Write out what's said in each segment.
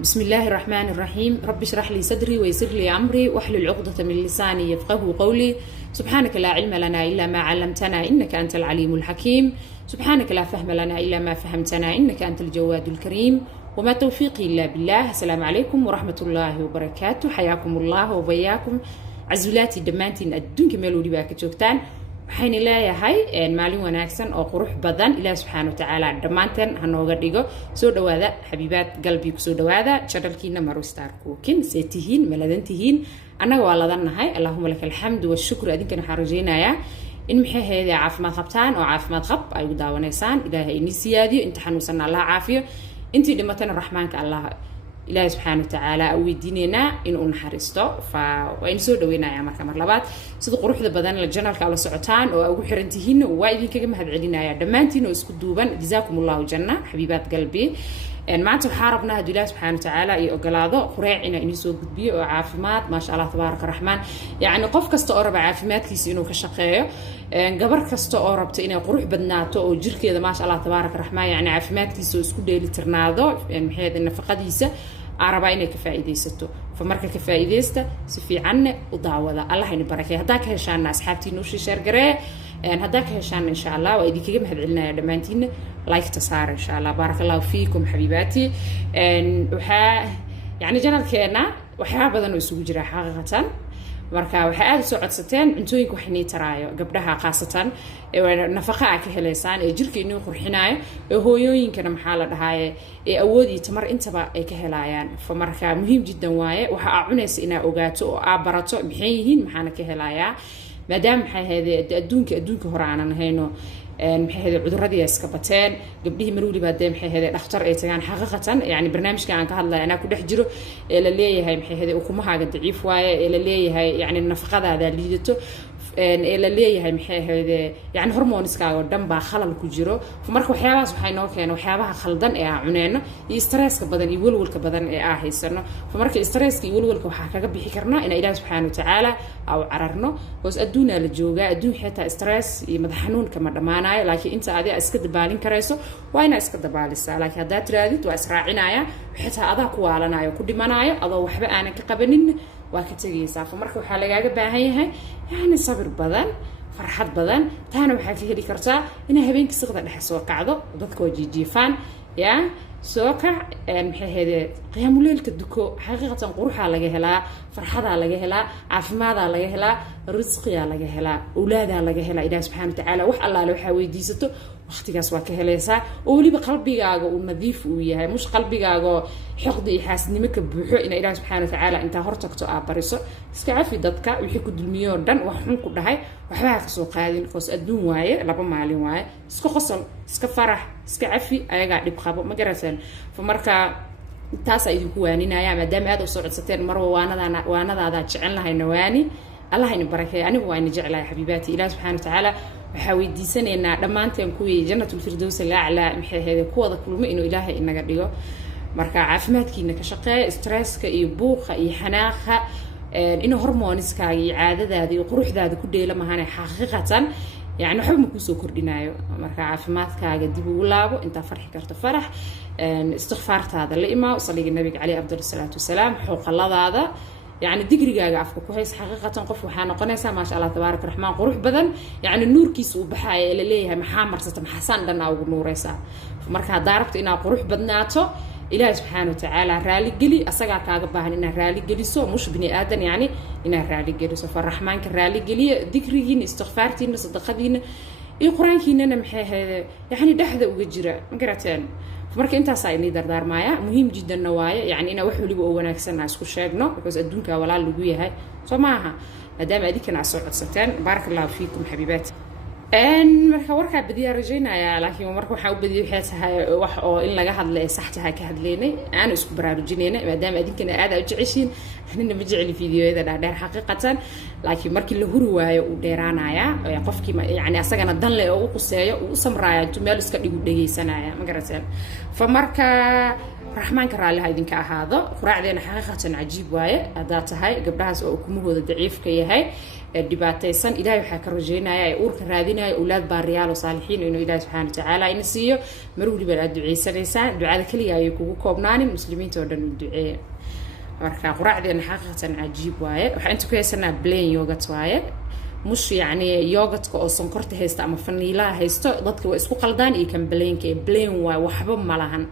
بسم الله الرحمن الرحيم. رب اشرح لي صدري ويسر لي أمري واحلل عقدة من لساني يفقهوا قولي. سبحانك لا علم لنا إلا ما علمتنا إنك أنت العليم الحكيم. سبحانك لا فهم لنا إلا ما فهمتنا إنك أنت الجواد الكريم. وما توفيقي إلا بالله. السلام عليكم ورحمة الله وبركاته. حياكم الله وبياكم عزولاتي دمانتين الدنيا ميلو دي باك جوجتان. waxaan leeyahay maalin wanaagsan oo qurux badan Ilaahay subhanahu wa ta'ala dhamaanteen hanooga dhigo soo dhawaada xabiibaad qalbi ku soo dhawaada channelkiina Maro Star Cooking seetihiin maladantihiin anaga waa ladanahay Allahumma lakal hamdu wa shukr adinkana waxaan rajeynayaa in maxay caafimaad qabtaan oo caafimaad qab ay u daawanaysaan Ilaahay in siyaadiyo inta xanuunsan Allah caafiyo intii dhimatana rahmaanka Allah Ilaahay subhanahu wa ta'ala weydiinayna in uu naxariisto waan soo dhaweynaya mar labaad sida quruxda badan la channelka la socotaan oo ugu xirantihiin waa idinkaga mahadcelinaya dhamaantiin oo isku duuban jazaakumullahu janna xabiibaad qalbi maanta waxaan rabnaa hadii Ilaahay subhanahu wa ta'ala ay ogolaado quraacina in soo gudbiyo oo caafimaad ma sha Allah tabaaraka rahmaan yaani qof kasta oo raba caafimaadkiisa inuu ka shaqeeyo gabar kasta oo rabta inay qurux badnaato oo jirkeeda ma sha Allah tabaaraka rahmaan yaani caafimaadkiisa isku dheelitirnaado maxay nafaqadiisa araba inay ka faa'iideysato famarka ka faa'iideysta si fiican u daawada Allah in barakeeyo hadaa ka heshaan asxaabtiina u share garee hadaa ka heshaan insha Allah waa idinkaga mahadcelinaya dhamaantiin like ta saar insha Allah barakallahu fiikum xabiibaati waxa yani channelkeena waxa badan oo isugu jira xaqiiqatan marka waxa aad soo codsateen cuntooyinka wax inay taraayo gabdhaha qaasatan nafaqa ka heleysaan ee jirka inuu qurxinaayo ee hooyooyinkana maxaa la dhahaye ee awood iyo tamar intaba ay ka helayaan marka muhiim jiddan waaye waxa aad cunaysa inaa ogaato oo aad barato maxay yihiin maxaana ka helayaa maadaama maxay ahayd adduunka hore aanan hayno maxay ahayd cudurradii iska bateen gabdhihii marwli baadeen maxay ahayd dhakhtar ay tagaan xaqiiqatan yani barnaamijka aan ka hadlay ana ku dhex jiro ee la leeyahay maxay ahayd ukumahaaga daciif waaye ee la leeyahay yani nafaqadaada liidato ee la leeyahay maxay ahayd yani hormoonskaaga dhan baa khalal ku jiro marka waxyaabahaas waxay noo keenay waxyaabaha khaldan ee aan cuneyno iyo stresska badan iyo walwalka badan ee aan haysano marka stresska iyo walwalka waxa kaga bixi karnaa in Ilaahay subhanahu wa ta'ala aw cararno hoos adduunka la jooga adduun xitaa stress iyo madax xanuun kama dhamaanayo laakiin inta aad iska dabaalin karayso waa ina iska dabaalisaa laakiin hadaa tiraadid waa israacinaya xitaa adaa ku waalanayo ku dhimanayo adoo waxba aanan ka qabanin waa ka tagaysaa marka waxa lagaaga baahan yahay yani sabir badan farxad badan taana waxa ka heli kartaa in habeenkii saqda dhex soo kacdo dadka wajiifaan ya soo kac maxay heede qiyaamulka duko xaqiiqatan quruxa laga helaa farxada laga helaa caafimaada laga helaa risqiya laga helaa awlaada laga helaa Ilaahay subhanahu wa ta'ala wax Allah waxa weydiisato waqtigaas waa ka helaysaa oo waliba qalbigaaga uu nadiif u yahay mush qalbigaaga xiqdi iyo xaasnimo ka buuxo in Ilaahay subhanahu wa ta'ala inta hortagto aad bariso iska cafi dadka wixii ku dulmiyo dhan wax xun ku dhahay waxba ka soo qaadin qoos adduun waaye laba maalin waaye iska qosol iska farax iska cafi ayaga dib qabo ma garasan marka taas ay idinku waaninaya maadaama aad u soo codsateen mar waanadaada jecel lahay nawaani Allah in barakeeyo anigu waa in jecelahay xabiibaati Ilaahay subhanahu wa ta'ala waxa weydiisanayna dhamaanteen kuwii jannatul firdaws al-a'la maxay ahayd kuwada kulmo inuu Ilaahay inaga dhigo marka caafimaadkiina ka shaqeeyo stresska iyo buuqa iyo xanaaqa inuu hormooniskaaga iyo caadadaada iyo quruxdaada ku dheela mahane xaqiiqatan يعني حب مكوسو كردينايو marka caafimaadkaaga dib ugu laabo inta farxi karto farax istighfaartaada la imaa salliga nabiga kaleey afdal salaatu wasalaam xuqaladaada يعني digrigaaga afka ku hays xaqiiqatan qof waxa noqonaysa ma sha Allah tabaaraka rahmaan qurux badan يعني nuurkiisa uu baxay la leeyahay maxaa marsata maxasan dhan ugu nuuraysa marka daarabta ina qurux badnaato Ilaahay subhanahu wa ta'ala raali gali asaga kaaga baahan ina raali galiso mush bini aadan yani ina raali galiso farahmaanka raali galiyo dikrigiina istighfaartiina sadaqadiina iyo quraankiina maxay ahayd yani dhaxda uga jira ma garateen marka intaas ay ni dardaarmaya muhiim jiddan waaye yani ina wax waliba oo wanaagsan isku sheegno because adduunka walaal lagu yahay soo maaha maadaama adikana soo codsateen barakallahu fiikum xabiibaati marka warka badiyaa rajaynaya laakiin marka waxa u badiyay waxay tahay wax oo in laga hadlay sax tahay ka hadleynay aan isku baraarujinayna maadaama adinkana aad u jeceshiin anina ma jecel fiidiyoyada dhaadheer xaqiiqatan laakiin markii la huri waayo uu dheeraanaya qofkii yani asagana dan leh oo u quseeyo uu samraaya intuu meel iska dhigu dhageysanaya ma garateen marka rahmaanka raaliha idinka ahaado quraacdeena xaqiiqatan cajiib waaye hadaa tahay gabdhahaas oo kumahooda daciif ka yahay dhibaataysan ilaahay waxaa ka rajeynaya ee uurka raadinaya awlaad baariyaal oo saalixiin inuu ilaahay subxaana watacaala ina siiyo mar waliba aad ducaysanaysaa ducada kaliya ayay kugu koobnaanin muslimiinta oo dhan u duceeya marka quraacdeena xaqiiqatan cajiib waaye waxaan inta ku haysanaa plain yogurt waaye mush yani yogurtka oo sonkorta haysta ama faniilaha haysto dadka waa isku qaldaan iyo kan plainka plain waaye waxba ma lahan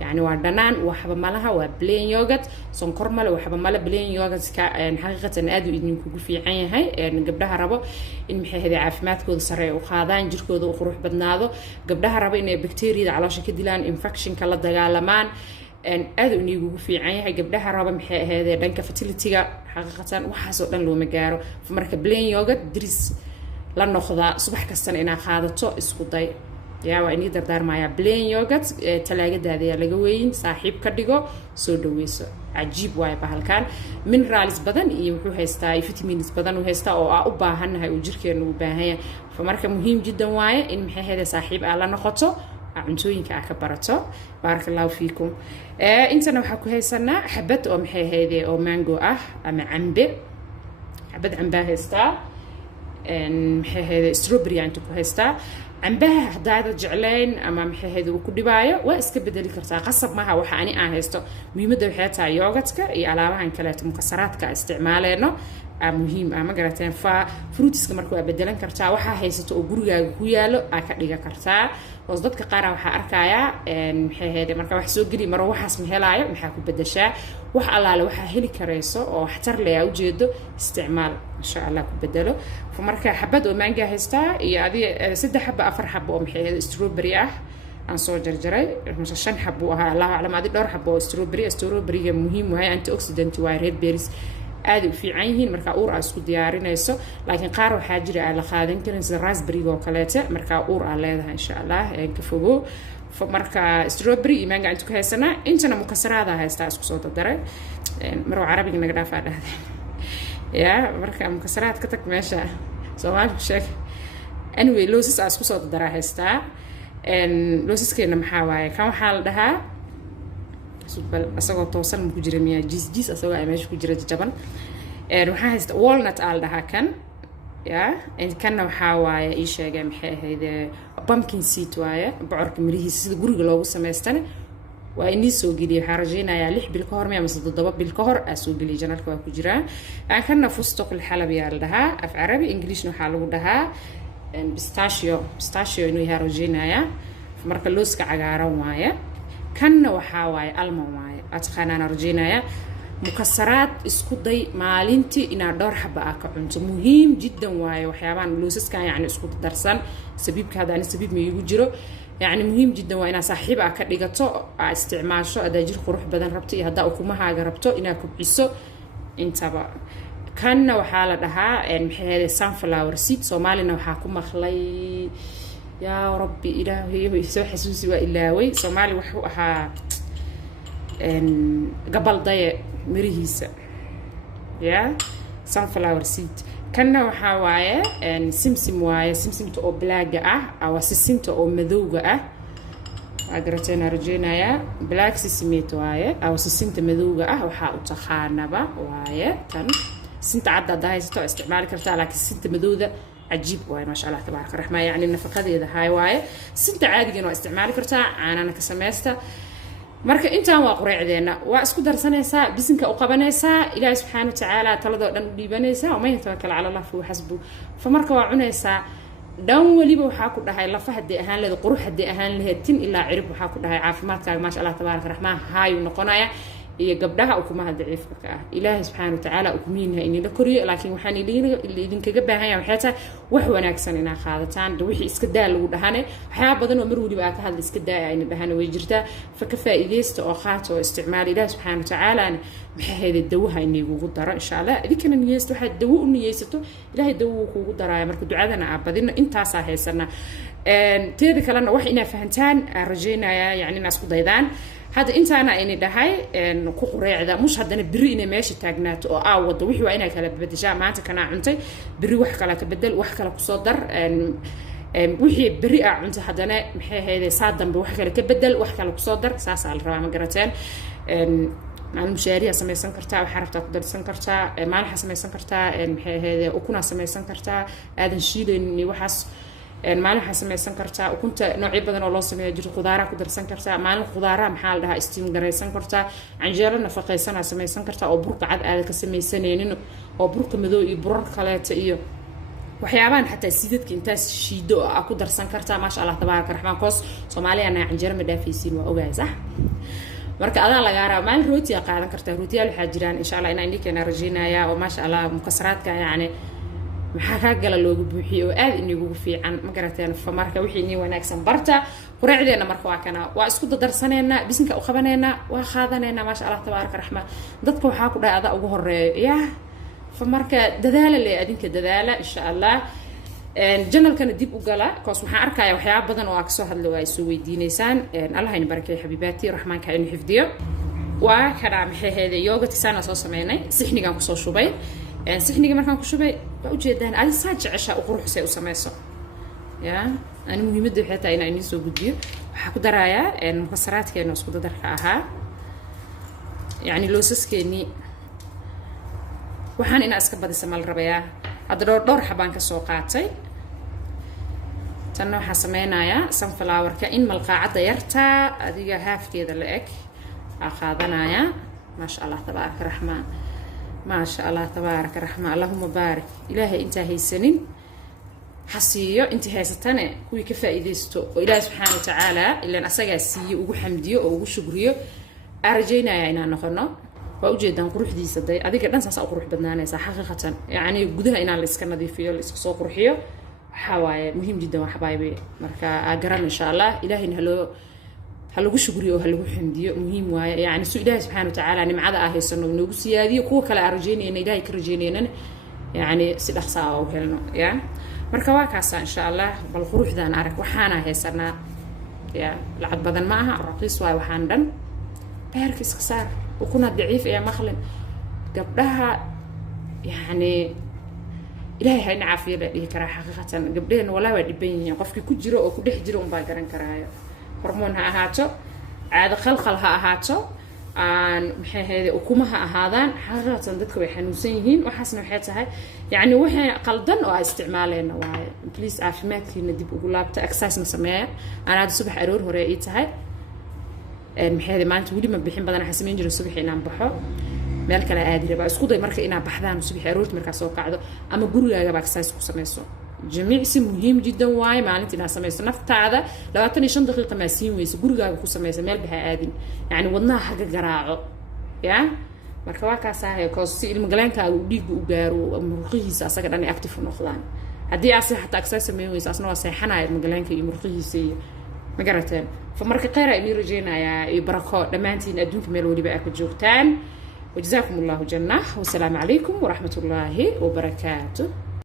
يعني وردنان وحبة ملها وبلين يوغت صنكر ملا وحبة ملا بلين يوغت حقيقة أدو إدني كوجو في عين هاي قبلها ربا إن محي هذا عافمات كود سريع وخاذان جر كود وخروح بدناده قبلها ربا إن بكتيريا على شكل دلان إنفكشن كلا دجالمان أدو إني كوجو في عين هاي قبلها ربا محي هذا دنك فتيلتيجا حقيقة وحاسو لو مجارو فمركب بلين يوغت دريس لأنه خذا صبح كستن إنا خاذته إسكوداي يا وإني دردار معايا بلين يوغت تلاقي هذه لجوين صاحب كديجو سودويس عجيب واي بهالكان من رالس بدن يوحو هستا فيتامينز بدن وهستا أو أباهن هاي وجركن وباهية فمركب مهم جدا واي إن محي هذا صاحب على نقطة عنتوين كأكبرته بارك الله فيكم أنت نوحكو هاي سنة حبت أو محي هذا أو مانجو أما عنبي حبت عنبه هستا محي هذا ستروبري عندكو هستا عنبها هدايد جعلين أما محي هذا وكل باية واسكب بدلي كرتا قصب معها وحاني هستو مهمة وحياتها يوغتك إي علامة عن كلات مكسرات كاستعمالينه مهم أما قراتين ففروتيس كمركو بدلن كرتا وحا هيستو وقرقا كويالو أكاديغا كرتا وصدتك قارا وحا أركايا محي هذا مركا وحسو قلي مرو وحا اسمهلايا محا كبدشا وحا الله وحا هيلي كريسو وحتر ليا وجيدو استعمال إن شاء الله كبدلو فمركا حباد ومانجا هستا هذه 6 حبة 4 حبة ومحي ستروبري أنا صور جرجري مش 5 حبة الله أعلم هذه 2 حبة ستروبري مهم وهي أنتي أكسيدنت وايد بيريز aad u fiican yihiin marka uur aad isku diyaarinayso laakiin qaar waxa jira aan la qaadan karin sida raspberry oo kaleete marka uur aan leedahay insha Allah ka fogo marka strawberry iyo mango inta ku haysana intana mukasaraada haysta isku soo dadaray maroo carabiga naga dhaafaa dhahday ya marka mukasaraad ka tag meesha Soomaali ku sheeg anyway loosis isku soo dadaray haysta loosiskeena maxaa waaye kan waxa la dhahaa bal asagoo toosan ku jira miya jis asagoo ay meesha ku jira jaban waxa haysta walnut al dhaha kan ya kana waxa waaye ii sheegay maxay ahayd pumpkin seed waaye bocorka mirihiisa sida guriga loogu sameystana waa inii soo geliyo waxa rajaynayaa 6 bil ka hor ama 7 bil ka hor soo geliyo janalka waa ku jira kana fustuq al-halab yaa la dhahaa af carabi english waxa lagu dhahaa pistachio inuu yahay rajaynayaa marka looska cagaaran waaye كنا وحاواي المواي أتخاننا رجينايا مكسرات اسكودي مالينتي إنا دور حبة أكعنت مهم جدا واي وحيوان لوسس كان يعني اسكود درسان سبيب كهذا يعني سبيب ميجرو يعني مهم جدا وإنا صاحب أكديجاتو استعمال شو أداجر خروح بدن ربطي هذا أكمل حاجة ربطه إنا كبيسو انتبه كنا وحالة لها يعني محل sunflower seed سومالنا وحاكم مخلي يا ربي إلهي يسوي حسوسي وإلهي سومالي وحوها قبل ضيق مريهيسة يا sunflower seed كنا وحوايا سمسم وايا سمسم تو بلاقة أو سسين تو مذوقة أقرأتنا رجينا يا بلاك سسميت وايا أو سسين مذوقة وحاو تخانبة وايا كان سنت عدد ده تو استعمال كرتها لكن سنت مذوقة عجيب واي ما شاء الله تبارك الرحمن يعني النفقة دي هاي واي سنت عادي جنوا استعمال كرتها أنا كسميستا marka intaan waa quraacdeena waa isku darsanaysaa bisinka u qabanaysaa ilaahay subhanahu wa ta'ala talada dhan u dhiibanaysaa oo ma tawakkal ala allah fu hasbu famarka waa cunaysaa dhan waliba waxa ku dhahay lafa hadii ahaan leed qurux hadii ahaan leed tin ilaa cirib waxa ku dhahay caafimaadkaaga ma sha Allah tabaaraka rahmaan haay u noqonaya iyo gabdhaha ukumaha daciifka ah ilaahay subhanahu wa ta'ala ukumiinha in la koriyo laakiin waxaan idin kaga baahan yahay waxa wax wanaagsan ina qaadataan wixii iska daa lagu dhahanay waxa badan oo mar waliba ka hadal iska daa in dhahanay way jirtaa fa ka faa'iideysto oo qaato oo isticmaal ilaahay subhanahu wa ta'ala maxay heeday dawaha inay ugu daro insha Allah idinka niyeysto waxa dawo u niyeysato ilaahay dawo kuugu daraya marka ducadana aabadina intaas haysana teeda kalena wax ina fahantaan rajaynaya yani naas ku daydaan هذا أنت أنا إني دهاي كقرية ذا مش هذا نبري إني ماشي تاجنات أو عوض وحي وأنا كلا بدجا ما أنت كنا عنتي بري وح كلا تبدل وح كلا قصدر وحي بري عنت هذا محي هذا صادم بوح كلا تبدل وح كلا قصدر ساس على الرام جرتين مع المشاريع سميسن كرتا وحرفتا كدرسن كرتا مالحة سميسن كرتا هذا وكنا سميسن كرتا آدن شيلني وحس maalin waxaa samaysan kartaa ukunta noocyo badan oo loo sameeyo jiro khudaaraha ku darsan kartaa maalin khudaaraha maxaa la dhahaa steam garaysan kartaa canjeelo nafaqaysan samaysan kartaa oo burka cad aad ka samaysanaynin oo burka madow iyo burar kaleeta iyo waxyaabahan xataa sidadka intaas shiido ah ku darsan kartaa maasha Allah tabaaraka raxmaan koos Soomaaliya canjeelo ma dhaafaysiin waa ogaay sax marka adaa laga raaw maalin rooti qaadan kartaa rootiyaal waxaa jiraan insha Allah inaan idinka rajeynayaa oo maasha Allah mukasaraadka yani maxaa ka gala loogu buuxiyo aad inigu fiican ma garateen famarka wixii ni wanaagsan barta quraacdeena marka waa kana waa isku darsanayna bisinka u qabanayna waa qaadanayna maasha Allah tabaaraka raxma dadka waxa ku dhaada ugu horeeya famarka dadaala le adinka dadaala insha Allah channelkana dib u gala koos waxaan arkayaa waxyaabo badan oo ka soo hadlo ay soo weydiineysaan Allah in barakay xabibaati raxmaanka in xifdiyo waa kana maxay heeday yoga tisana soo sameynay sixnigan ku soo shubay sixniga markaan ku shubay waa ujeedaan aad saaj cisha u quruxsay u sameeyso ya aan muhiimada waxay tahay inaan soo gudbiyo waxa ku darayaa mukasaraadkeena isku darka ahaa yani loosaskeeni waxaan ina iska badisa mal rabayaa hadda dhowr xabaan ka soo qaatay tan waxa sameynayaa sunflower-ka in malqaacada yarta adiga haafkeeda la eg aqaadanaya ma sha Allah tabaaraka raxmaan ما شاء الله تبارك الرحمن اللهم بارك إلهي أنت هيسنين حسيو أنت هيستنى كوي كفائديستو وإله سبحانه وتعالى إلا أسجع سي وحمديو أو شكريو أرجينا يعني نخنا وأوجد أن قروح دي صدق أذيك الناس أقروح بدنا ناس حقيقة يعني جودها إن الإسكان نظيفية الإسقاط قروحية حواي مهم جدا وحبايبي مركا أجرنا إن شاء الله إلهي نهلو هلو شكريو هلو حمديو مهم واي يعني سو إلهي سبحانه وتعالى يعني معذا أهيسنو نوجو سيادي كوه كلا أرجيني إن إلهي كرجيني يعني سيد أخصاء وهلنو يا مركوا كاسا إن شاء الله بالخروج ذا نعرف وحنا هيسرنا يا لعب بدن معها رقيس واي وحندن باركس خسار وكنا ضعيف يا مخلن قبلها يعني إلهي هاي نعافية اللي كرا حقيقة قبلين ولا ودي بيني قفك كجرو أو كده حجرو مباجرن كرايا هرمونها أهاتو عاد خلخلها أهاتو aan maxay heeday ukumaha ahaadaan xarraatan dadka way xanuunsan yihiin waxaasna waxay tahay yani waxay qaldan oo ay isticmaalayna waay please caafimaadkiina dib ugu laabta exercise ma sameeya aan aad subax aroor hore ay tahay maxay heeday maanta wali ma bixin badan xasamiin jiro subax inaan baxo meel kale aad raba isku day marka inaan baxdaan subax aroorti marka soo kacdo ama gurigaaga ba exercise ku sameeyso جميع سي مهم جدا واي مالنتي نا سميسو نفتاده 25 دقيقه ما سين ويس غورغاga ku sameeysa meel baxa aadin yani wadnaha xaga garaaco ya marka waa ka saahay ko si ilmo galeenkaaga u dhiig u gaaro murqihiisa asaga dhan active noqdaan hadii aad sax taagsa sameeyaysa asna waa seexanaay ilmo galeenka iyo murqihiisa ma garateen fa marka qeyra inii rajeenaya iyo barako dhamaantiin adduunka meel waliba aad ka joogtaan وجزاكم الله جنة والسلام عليكم ورحمة الله وبركاته.